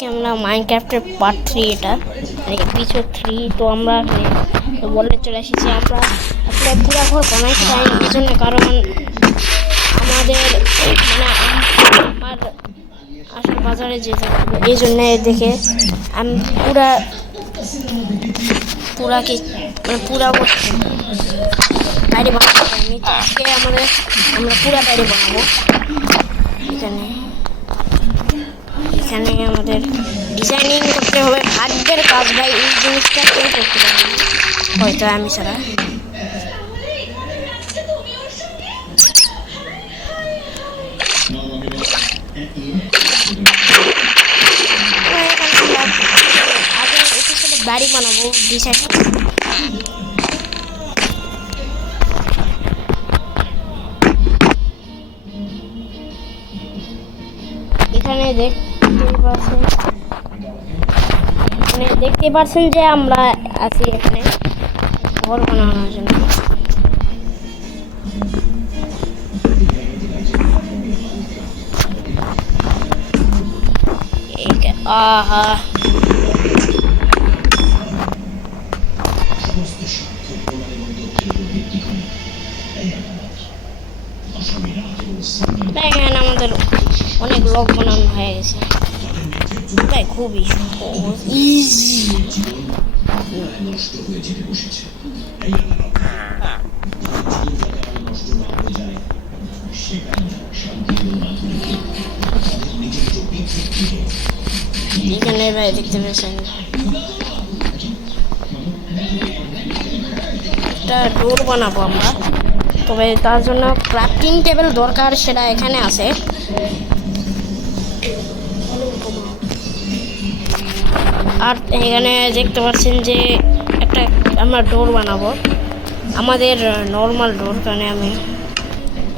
আজকে আমরা মাইনক্রাফটের পার্ট 3 এটা এপিসোড 3। তো আমরা বলে চলে এসেছি। আমরা আসলে পুরো ঘর বানাইতে চাই এই জন্য, কারণ আমাদের আমার আসলে বাজারে যেতে হবে, এই জন্য দেখে আমি পুরা বাড়ি বানাবো। আজকে আমরা পুরা বাড়ি বানাবো। এখানে আমাদের ডিজাইনিং করতে হবে, হাতের কাজ ভাই। এই জিনিসটা কেউ করতে পারে না, হয়তো আমি ছাড়া। আগে এপিসোডে বাড়ি বানাবো ডিসাইড করবো। এখানে দেখতে পাচ্ছেন যে আমরা আছি এখানে ঘর বানানোর জন্য। আহা, দেখেন আমাদের অনেক লোক বানানো হয়ে গেছে ভাই, খুবই ইজি। এখানে ভাই দেখতে পেয়েছেন একটা ডোর বানাবো আমরা, তবে তার জন্য ক্রাফটিং টেবিল দরকার, সেটা এখানে আছে। আর এখানে দেখতে পাচ্ছেন যে একটা আমরা ডোর বানাবো, আমাদের নর্মাল ডোর, কারণে আমি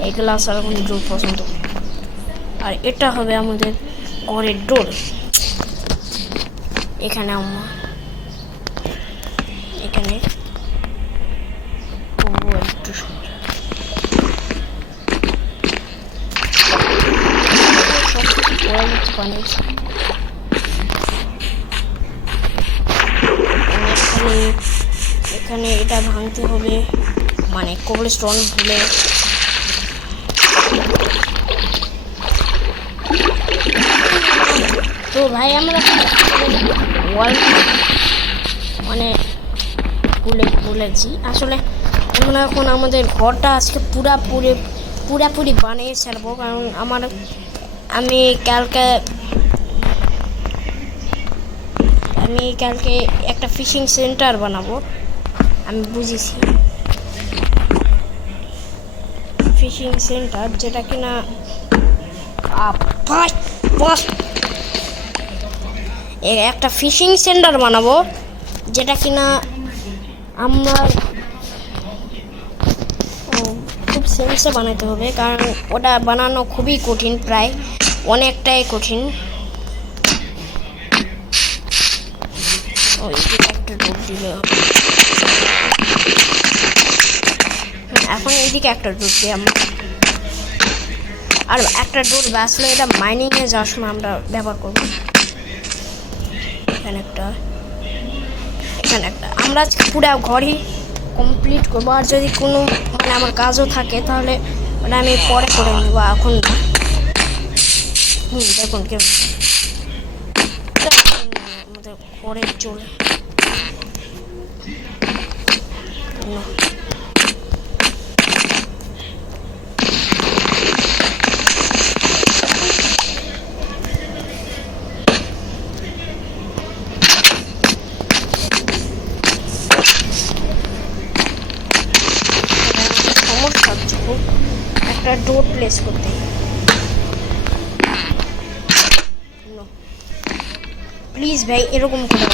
এই গ্লাস আর কোনো ডোর পছন্দ করি। আর এটা হবে আমাদের ঘরের ডোর। এখানে আমরা এখানে একটু এখানে এটা ভাঙতে হবে, মানে কোবল স্টোন ভুলে। তো ভাই আমরা ওয়াল মানে ভুলেছি আসলে। আমরা এখন আমাদের ঘরটা আজকে পুরাপুরি বানিয়ে ছাড়বো, কারণ আমি কালকে একটা ফিশিং সেন্টার বানাবো। আমি বুঝেছি ফিশিং সেন্টার, যেটা কিনা একটা ফিশিং সেন্টার বানাবো, যেটা কিনা আমরা খুব সেন্সে বানাতে হবে, কারণ ওটা বানানো খুবই কঠিন, প্রায় অনেকটাই কঠিন। একটা ডোর দিলে এখন এইদিকে একটা ডোর দিই আমরা, আর একটা ডোর বাঁচলে এটা মাইনিংয়ে যাওয়ার সময় আমরা ব্যবহার করবো। এখানে একটা আমরা আজকে পুরো ঘরই কমপ্লিট করবো। আর যদি কোনো আমার কাজও থাকে তাহলে ওটা আমি পরে করে নেবো, এখন না। দেখুন কেমন আমাদের ঘরে চলে একটা ডোর প্লেস করতে। প্লিজ ভাই এরকম করে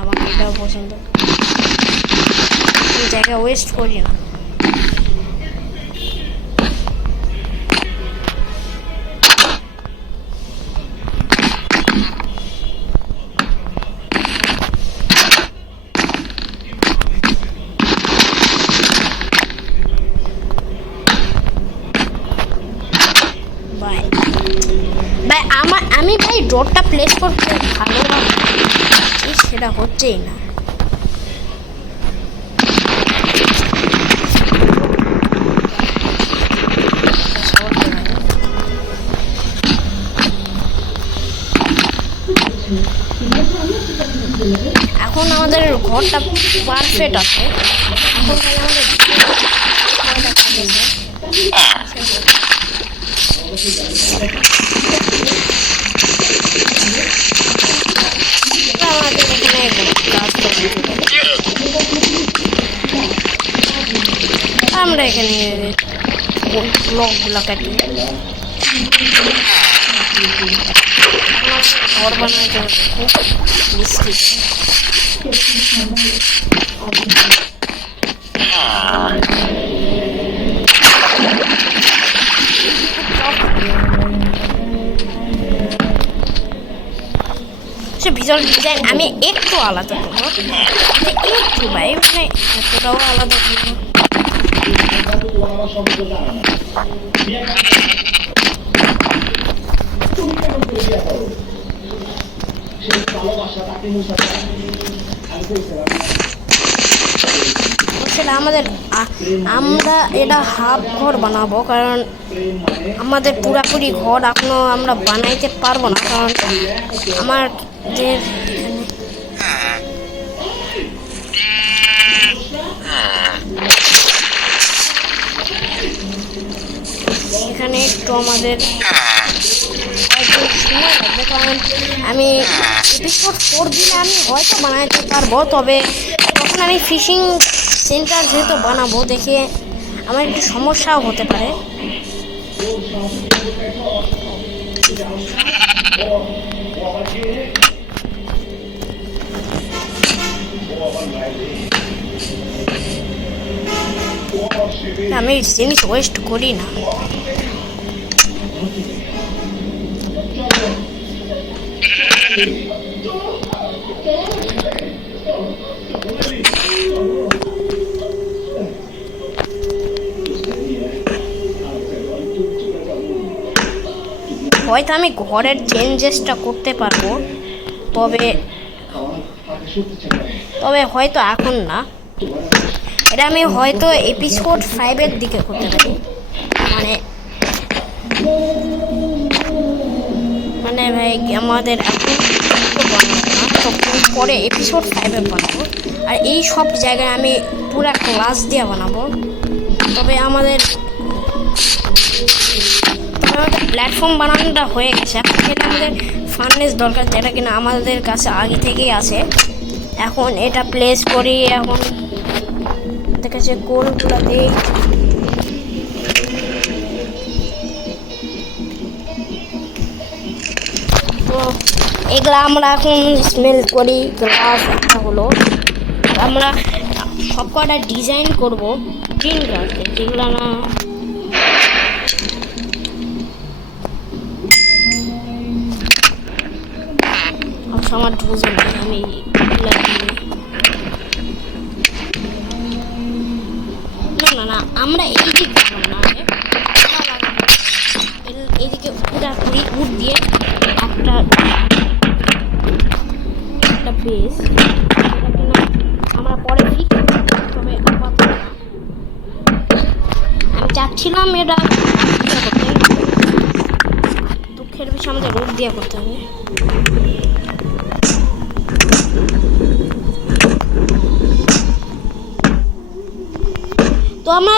আমার এটাও পছন্দ, জায়গা ওয়েস্ট করি না। ভাই ভাই আমি ভাই ডোরটা প্লেস করতে ভালো সেটা হচ্ছেই না। এখন আমাদের ঘরটা পারফেক্ট আছে। এখন ভাই আমাদের আমরা এখানে ব্লকগুলো কাটি ঘর বানাতে হবে খুব মিষ্টি। ভিজুয়াল ডিজাইন আমি একটু আলাদা করবো, একটু ভাই মানে এতটাও আলাদা করবো। আমরা এটা হাফ ঘর বানাবো, কারণ আমাদের পুরাপুরি ঘর এখনো আমরা বানাইতে পারবো না, কারণ আমাদের এখানে একটু আমাদের সময় লাগবে, কারণ আমি এপিসোড 4 দিনে আমি হয়তো বানাইতে পারবো, তবে তখন আমি ফিশিং সেন্টার যেহেতু বানাবো দেখে আমার একটু সমস্যাও হতে পারে। আমি জিনিস ওয়েস্ট করি না। হয়তো আমি ঘরের চেঞ্জেসটা করতে পারবো, তবে হয়তো এখন না, এটা আমি হয়তো এপিসোড 5-এর দিকে করতে পারি। মানে ভাই আমাদের এখন বানাবো না, তখন পরে এপিসোড 5-এ বানাবো, আর এই সব জায়গায় আমি পুরা ক্লাস দিয়ে বানাবো। তবে আমাদের প্ল্যাটফর্ম বানানোটা হয়ে গেছে, এখন যেটা আমাদের ফার্নেস দরকার, যেটা কিনা আমাদের কাছে আগে থেকেই আছে। এখন এটা প্লেস করি, এখন কাছে কোলগুলো দিই। তো এগুলা আমরা এখন স্মেল করি। গ্লাস একটা হলো, আমরা সব কটা ডিজাইন করবো গ্রিন গ্লাস, যেগুলো না আমার ঢুকে নেই, আমি না আমরা এই দিক না এইদিকে পুরাপুরি উড দিয়ে একটা বেস আমরা পরে ঠিক, তবে আমি চাচ্ছিলাম এটা করতে, দুঃখের বিষয় আমাদের উড দিয়ে করতে হবে। তো আমরা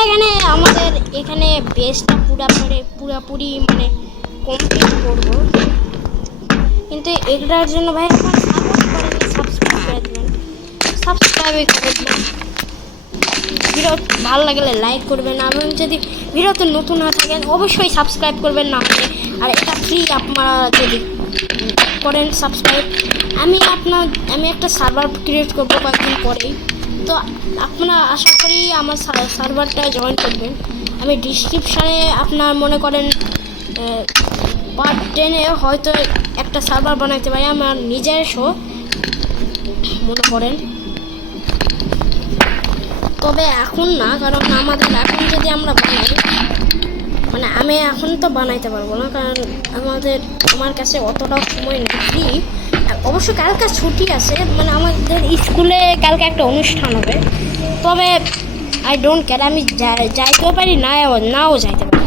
আমাদের এখানে বেসটা পুরাপুরি মানে কমপ্লিট করবো, কিন্তু এগুলোর জন্য ভাই আমার সাবস্ক্রাইব করে দেবেন, ভিডিও ভালো লাগলে লাইক করবেন, এবং যদি ভিডিওতে নতুন হয়ে থাকেন অবশ্যই সাবস্ক্রাইব করবেন না হলে, আর এটা ফ্রি আপনারা যদি করেন সাবস্ক্রাইব। আমি একটা সার্ভার ক্রিয়েট করবো কয়েকদিন পরেই, তো আপনারা আশা করি আমার সার্ভারটা জয়েন করবেন। আমি ডিসক্রিপশানে আপনার মনে করেন পার্ট 10-এ হয়তো একটা সার্ভার বানাইতে পারি আমার নিজস্ব মনে করেন, তবে এখন না, কারণ আমাদের এখন যদি আমরা বানাই মানে আমি এখন তো বানাইতে পারবো না, কারণ আমার কাছে অতটাও সময় নেই। অবশ্য কালকে ছুটি আছে, মানে আমাদের স্কুলে কালকে একটা অনুষ্ঠান হবে। তবে আই ডোন্ট কেয়ার, আমি যাইতেও পারি নাও যাইতে পারি।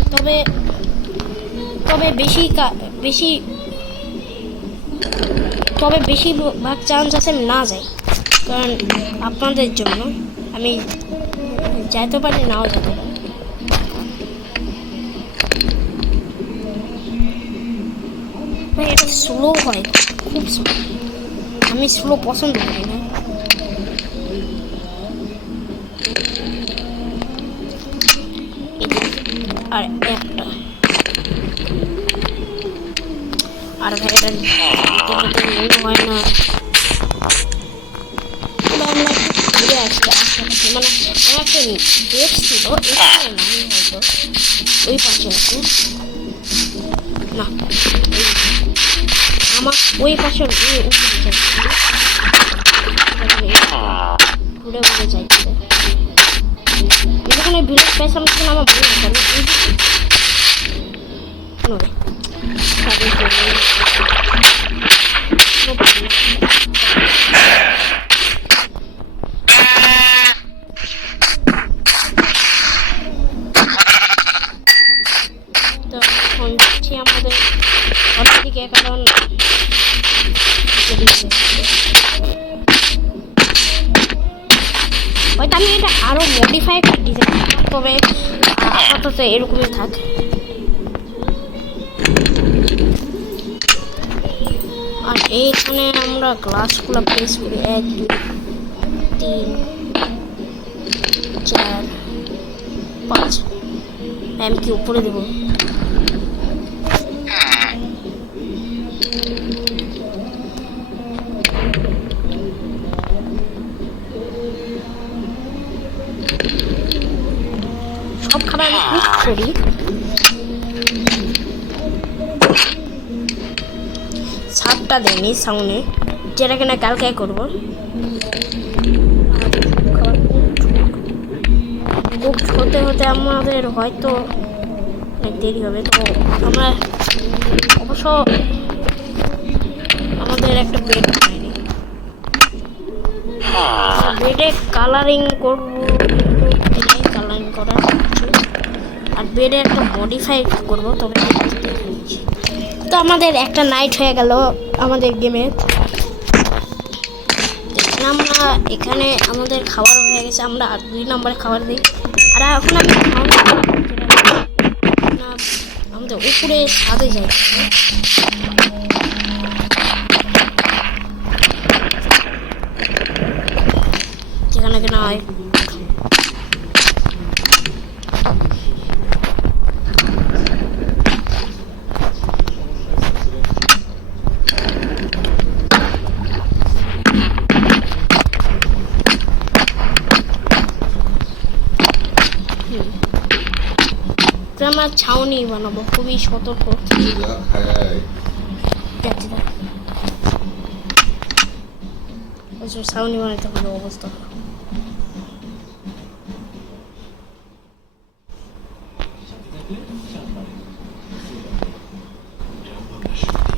তবে বেশিরভাগ চান্স আছে আমি না যাই, কারণ আপনাদের জন্য আমি যাইতে পারি নাও যেতে পারি। ভাই এটা স্লো হয়, খুব স্লো, আমি স্লো পছন্দ করি না। আর একটা আর ভাই এটা হয় না। আমরা ঘুরে আসছি আশেপাশে, মানে আমার একটা ডেট ছিল এখানে না, হয়তো ওই পাশে আছে না, আমার ওই পাশে ঘুরে ঘুরে যাইতে এখানে ভিলেজ পাইছিলাম, তখন আমার ভুল আমাদের অন্যদিকে, কারণ হয়তো আমি এটা আরো মডিফাই করে দিতে পারি, তবে আপাতত এরকমই থাক। আর এইখানে আমরা গ্লাসগুলো প্লেস করি 1 2 3 4 5, আমি কি উপরে দেবো? সব খাবার আমি কুক করি। সাতটা দেয়নি সাউন্ডে, যেটা কিনা কালকে করবো। কুক হতে হতে আমাদের হয়তো অনেক দেরি হবে। তো আমরা অবশ্য আমাদের একটা বেড বানাইনি, বেডে কালারিং করবো, কালারিং করার আর বেডে একটা মডিফাই করবো। তবে তো আমাদের একটা নাইট হয়ে গেল আমাদের গেমে। আমরা এখানে আমাদের খাবার হয়ে গেছে, আমরা আর 2 নম্বরে খাবার দিই। আর এখন আমি আমাদের উপরে ছাদে যাই, যেখানে কিনা হয় আমরা ছাউনি বানাবো, খুবই সতর্ক। ছাউনি বানাতে হবে অবস্থা।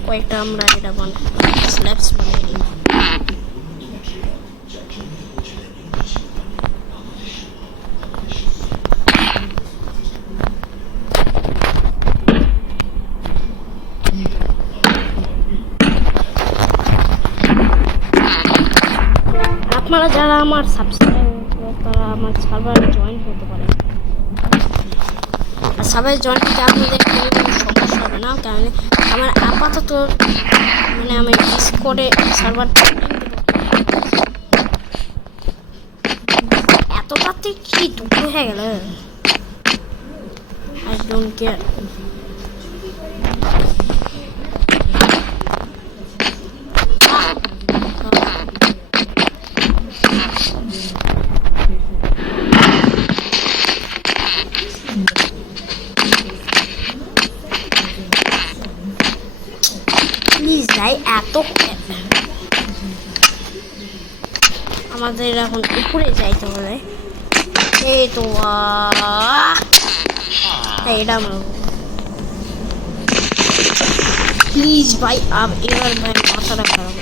কয়েকটা আমরা এটা স্ল্যাবস বানিয়ে নিই। আপনারা যারা আমার সাবস্ক্রাইব, তারা আমার সার্ভারে জয়েন হতে পারে। আর সার্ভারে জয়েন করতে আপনাদের কোনো সমস্যা হবে না, কারণ আমার আপাতত মানে আমি ডিসকর্ডে সার্ভার এত রাতে কি দুপুর হয়ে গেল, আই ডোন্ট কেয়ার। এত আমাদের এখন উপরে যাইতে হবে। এই তো এটা আমরা প্লিজ ভাই, এবার ভাই মাথাটা খারাপ।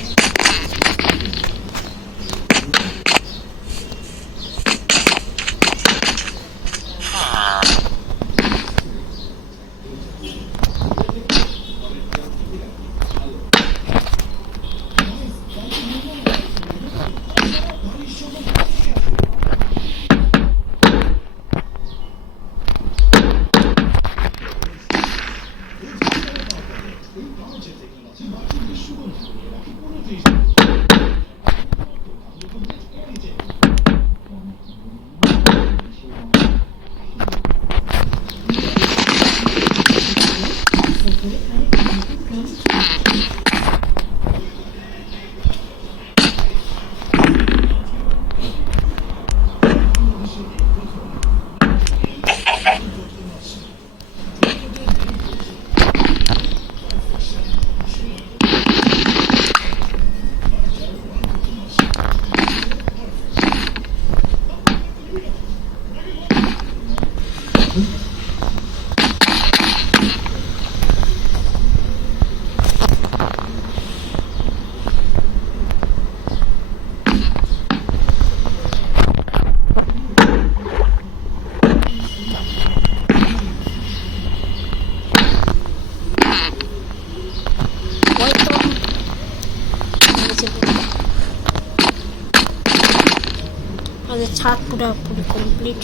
আমাদের ছাদ পুরোপুরি কমপ্লিট।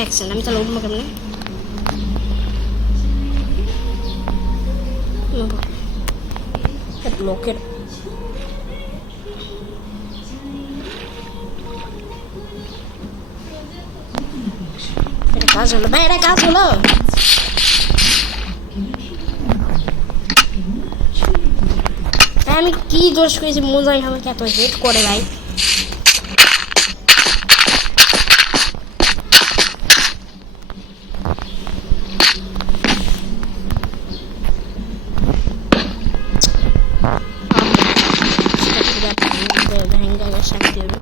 এক সেকেন্ড, আমি তাহলে উঠবো কেমনে? লোকের কাজ হলো ভাই, এটা কাজ হলো। আমি কি দোষ করেছি? মোজাই আমাকে এত হেট করে ভাই। শান্তি হলো।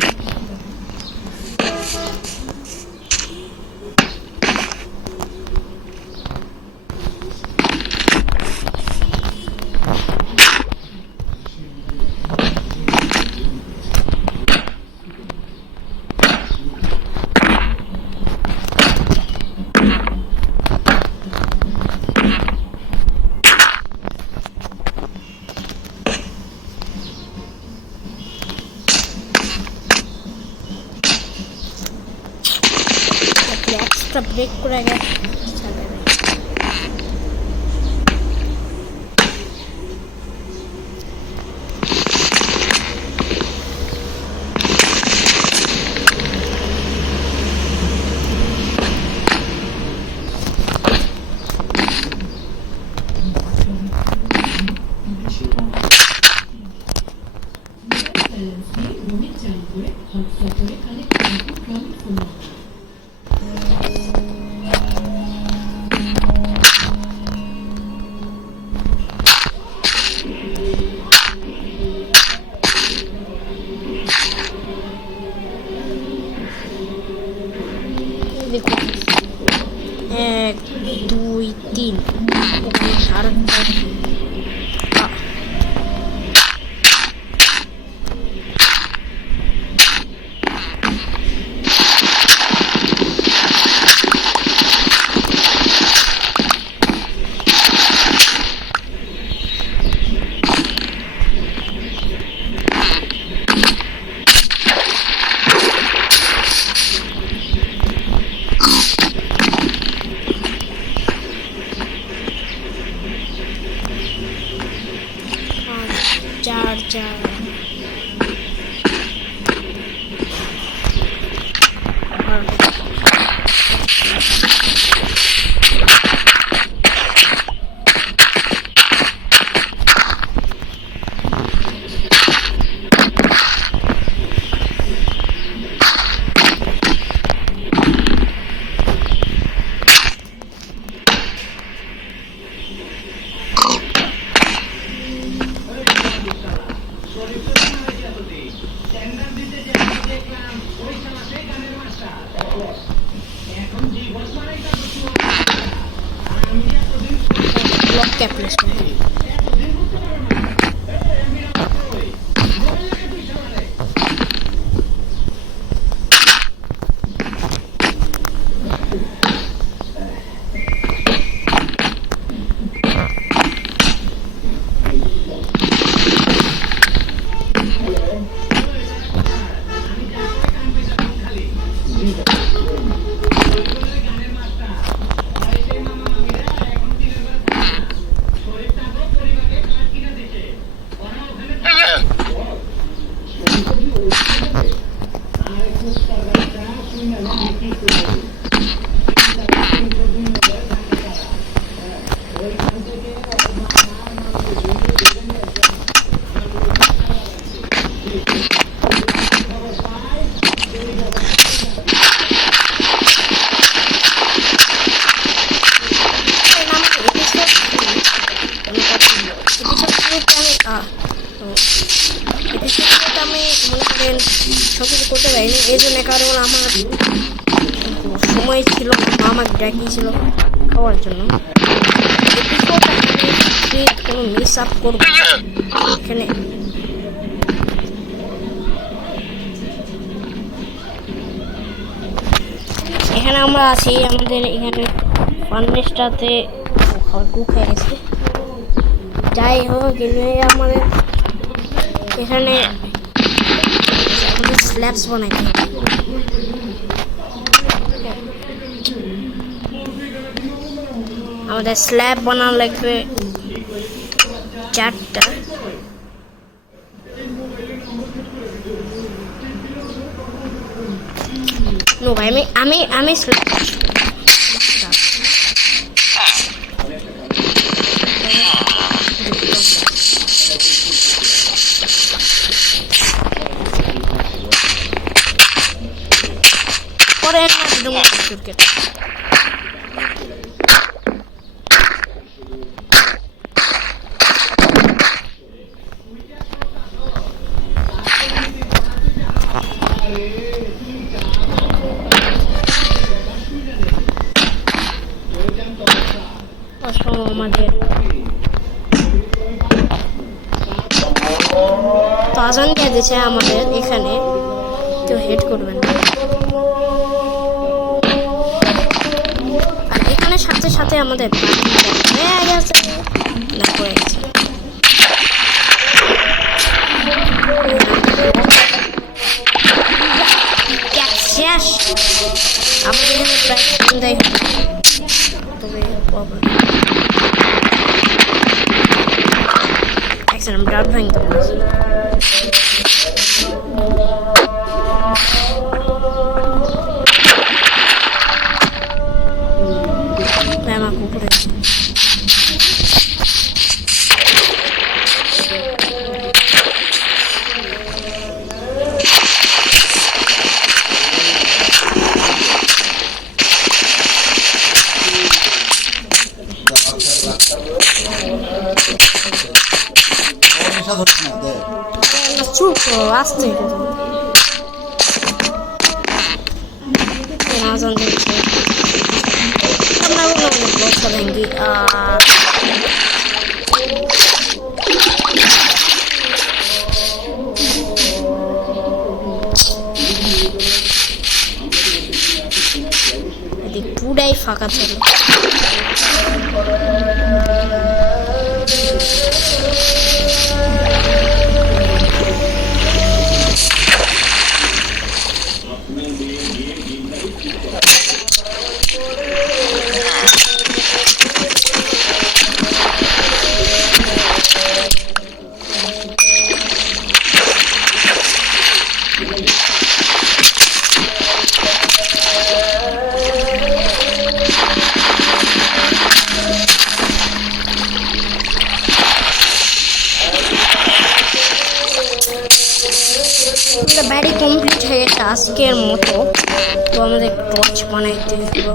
একটা ব্রেক করে গেছে। দেখুন 1 2 3 ওখানে সারা চার্জার ক্যাপ্টেন আমি মনে করেন সব কিছু করতে পারিনি এই জন্য, কারণ আমার সময় ছিল না, মা আমাকে ডাকিয়েছিল খাওয়ার জন্য। কোনো মিস আপ করবো এখানে। এখানে আমরা আছি আমাদের এখানে ফার্নেসটাতে খাবার কুক হয়ে গেছে। যাই হোক আমাদের এখানে স্ল্যাবস বানাইতে হবে। আমাদের স্ল্যাব বানানো লাগবে 4টা। নো ভাই আমি স্ল্যাব ক্রিকেট আমাদের তো আজান দিয়ে দিয়েছে আমাদের এখানে, কেউ হেড করবেন না। আর এখানে সাথে সাথে আমাদের হয়ে গেছে না পড়ে গেছে। শেষ আমাদের এখানে প্রায় সন্ধ্যায় হবে, তবে আমি ডাব ভাঙতে পারছি। আমার কুকুরে চুপ আসতে আজান দিচ্ছে। আমরা বসা ভেঙ্গি এদিক পুরাই ফাঁকা ছিল। বাড়ি কমপ্লিট হয়ে গেছে আজকের মতো। তো আমাদের টর্চ বানাইতে হলো,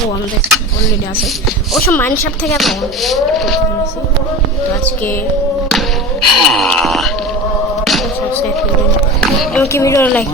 ও আমাদের অলরেডি আছে, ওসব মাইনশপ থেকে আজকে কি ভিডিও লাইক